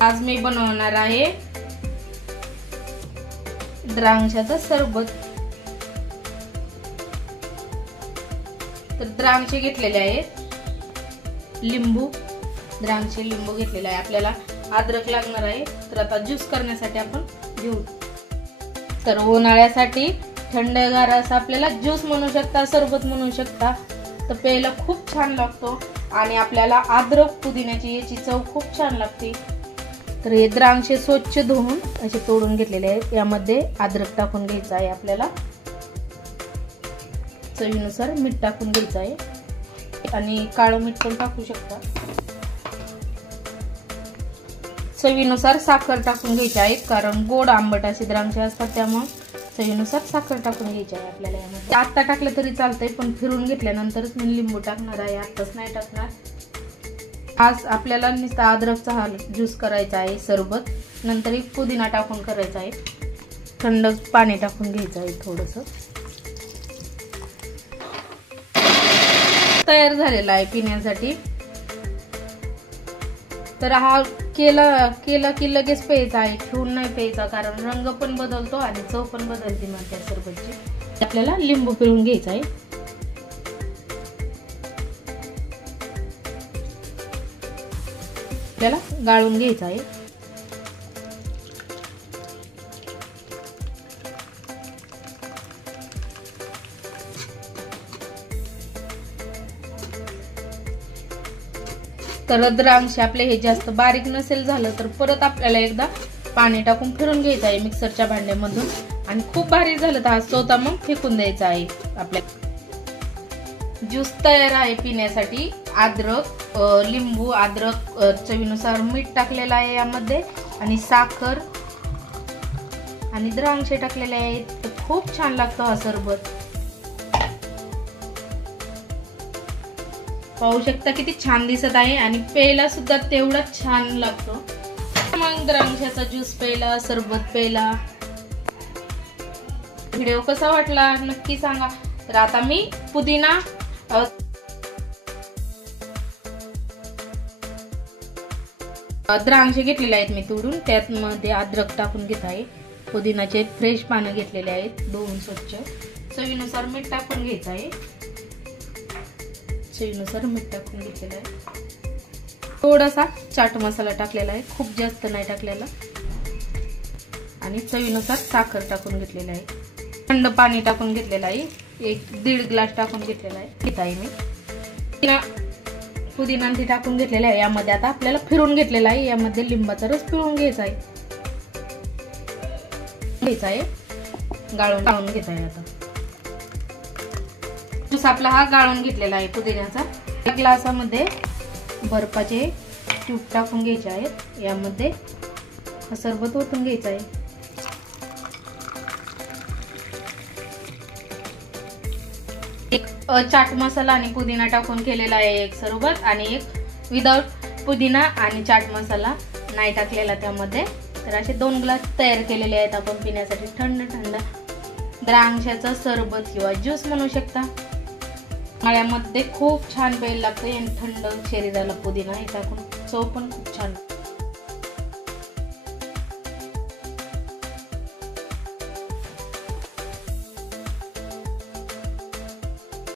आज मी बनवणार आहे द्राक्षाचं सरबत। तर द्राक्षे घेतलेले आहेत, लिंबू, द्राक्षे लिंबू घेतलेला आहे। आपल्याला अद्रक लागणार आहे, तर आता ज्यूस करण्यासाठी आपण घेऊ। तर उन्हाळ्यासाठी थंडगार असं आपल्याला ज्यूस म्हणू शकता, सरबत म्हणू शकता, तर प्यायला खूप छान लागतो आणि आपल्याला अद्रक पुदिन्याची याची चव खूप छान लागते। तर हे द्राक्षे स्वच्छ धुवून असे तोडून घेतलेले आहेत। यामध्ये अद्रक टाकून घ्यायचं आहे, आपल्याला चवीनुसार मीठ टाकून घ्यायचं आहे आणि काळं मीठ पण टाकू शकता। चवीनुसार साखर टाकून घ्यायची आहे, कारण गोड आंबट असे द्राक्षे असतात, त्यामुळे चवीनुसार साखर टाकून घ्यायची आहे आपल्याला। यामध्ये आता टाकलं तरी चालतंय, पण फिरून घेतल्यानंतरच मी लिंबू टाकणार आहे, आताच नाही टाकणार। आज आपल्याला नुसता अद्रकचा हा ज्यूस करायचा आहे सरबत, नंतर एक पुदिना टाकून करायचा आहे। थंड पाणी टाकून घ्यायचं आहे थोडंसं। तयार झालेला आहे पिण्यासाठी। तर हा केला की लगेच प्यायचा आहे, ठेवून नाही प्यायचा, कारण रंग पण बदलतो आणि चव पण बदलते मग त्या सरबतची। आपल्याला लिंबू पिळून घ्यायचा आहे। आपल्याला गाळून घ्यायचा आहे। तर द्राक्षे आपले हे जास्त बारीक नसेल झालं तर परत आपल्याला एकदा पाणी टाकून फिरून घ्यायचं आहे मिक्सरच्या भांड्यामधून, आणि खूप बारीक झालं तर हा स्वतः मग फेकून द्यायचा आहे। आपल्या ज्यूस तयार आहे पिण्यासाठी। अद्रक, लिंबू, अद्रक, चवीनुसार मीठ टाकलेलं आहे यामध्ये, आणि साखर आणि द्राक्षे टाकलेले आहेत। तर खूप छान लागतो हा सरबत। पाहू शकता किती छान दिसत आहे आणि प्यायला सुद्धा तेवढा छान लागतो। मग द्राक्षाचा ज्यूस प्यायला, सरबत प्यायला। व्हिडिओ कसा वाटला नक्की सांगा। तर आता मी पुदिना, द्राक्षे घेतलेले आहेत मी तोडून, त्यात मध्ये अद्रक टाकून घेत आहे। पुदिनाचे फ्रेश पानं घेतलेले आहेत धुवून स्वच्छ। चवीनुसार मीठ टाकून घ्यायचं आहे, चवीनुसार मीठ टाकून घेतलेलं आहे। थोडासा चाट मसाला टाकलेला आहे, खूप जास्त नाही टाकलेला, आणि चवीनुसार साखर टाकून घेतलेला आहे। थंड पाणी टाकून घेतलेलं आहे, 1-1.5 ग्लास टाकून घेतलेला आहे। घेत आहे मी पुदिना ते टाकून घेतलेला आहे। यामध्ये आता आपल्याला फिरून घेतलेला आहे, यामध्ये लिंबाचा रस पिळून घ्यायचा आहे, गाळून घेत आहे। आता ज्यूस आपला हा गाळून घेतलेला आहे पुदिन्याचा। या ग्लासामध्ये बर्फाचे ट्यूब टाकून घ्यायचे आहेत, यामध्ये हा सरबत ओतून घ्यायचा आहे। एक चाट मसाला आणि पुदिना टाकून केलेला आहे एक सरबत, आणि एक विदाउट पुदिना आणि चाट मसाला नाही टाकलेला त्यामध्ये। तर असे 2 ग्लास तयार केलेले आहेत आपण पिण्यासाठी थंड थंड द्राक्षाचं सरबत किंवा ज्यूस म्हणू शकता। उन्हाळ्यामध्ये खूप छान प्यायला लागतं आणि थंड शरीराला पुदिना हे टाकून चव पण खूप छान।